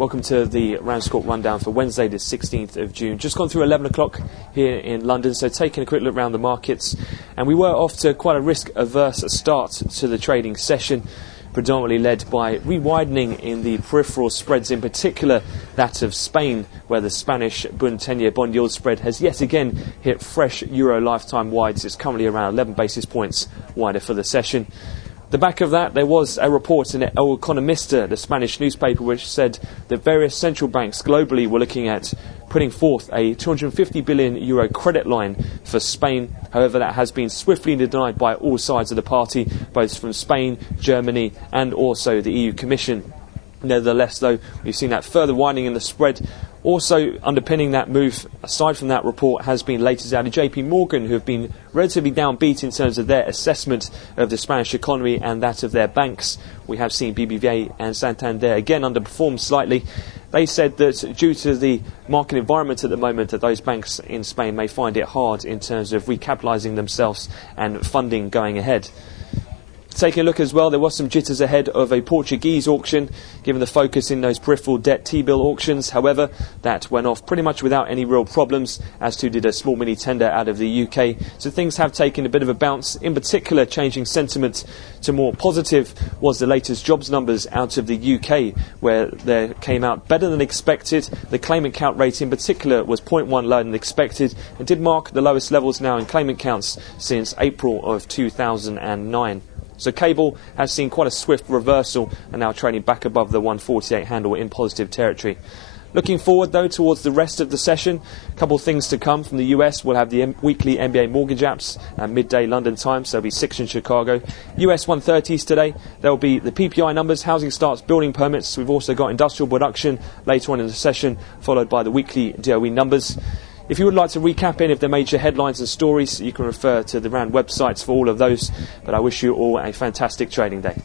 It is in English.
Welcome to the RANsquawk rundown for Wednesday the 16th of June. Just gone through 11 o'clock here in London, so taking a quick look around the markets. And we were off to quite a risk-averse start to the trading session, predominantly led by re-widening in the peripheral spreads, in particular that of Spain, where the Spanish Bund 10-year bond yield spread has yet again hit fresh euro lifetime wides. It's currently around 11 basis points wider for the session. The back of that, there was a report in El Economista, the Spanish newspaper, which said that various central banks globally were looking at putting forth a €250 billion credit line for Spain. However, that has been swiftly denied by all sides of the party, both from Spain, Germany and also the EU Commission. Nevertheless, though, we've seen that further widening in the spread. Also underpinning that move, aside from that report, has been latest out of JP Morgan, who have been relatively downbeat in terms of their assessment of the Spanish economy and that of their banks. We have seen BBVA and Santander again underperform slightly. They said that due to the market environment at the moment, that those banks in Spain may find it hard in terms of recapitalising themselves and funding going ahead. Taking a look as well, there was some jitters ahead of a Portuguese auction, given the focus in those peripheral debt T-bill auctions. However, that went off pretty much without any real problems, as too did a small mini tender out of the UK. So things have taken a bit of a bounce. In particular, changing sentiment to more positive was the latest jobs numbers out of the UK, where they came out better than expected. The claimant count rate in particular was 0.1 lower than expected and did mark the lowest levels now in claimant counts since April of 2009. So cable has seen quite a swift reversal and now trading back above the 148 handle in positive territory. Looking forward, though, towards the rest of the session, a couple of things to come from the US. We'll have the weekly NBA mortgage apps at midday London time, so there'll be 6 in Chicago. US 130s today. There'll be the PPI numbers, housing starts, building permits. We've also got industrial production later on in the session, followed by the weekly DOE numbers. If you would like to recap any of the major headlines and stories, you can refer to the RAN websites for all of those. But I wish you all a fantastic trading day.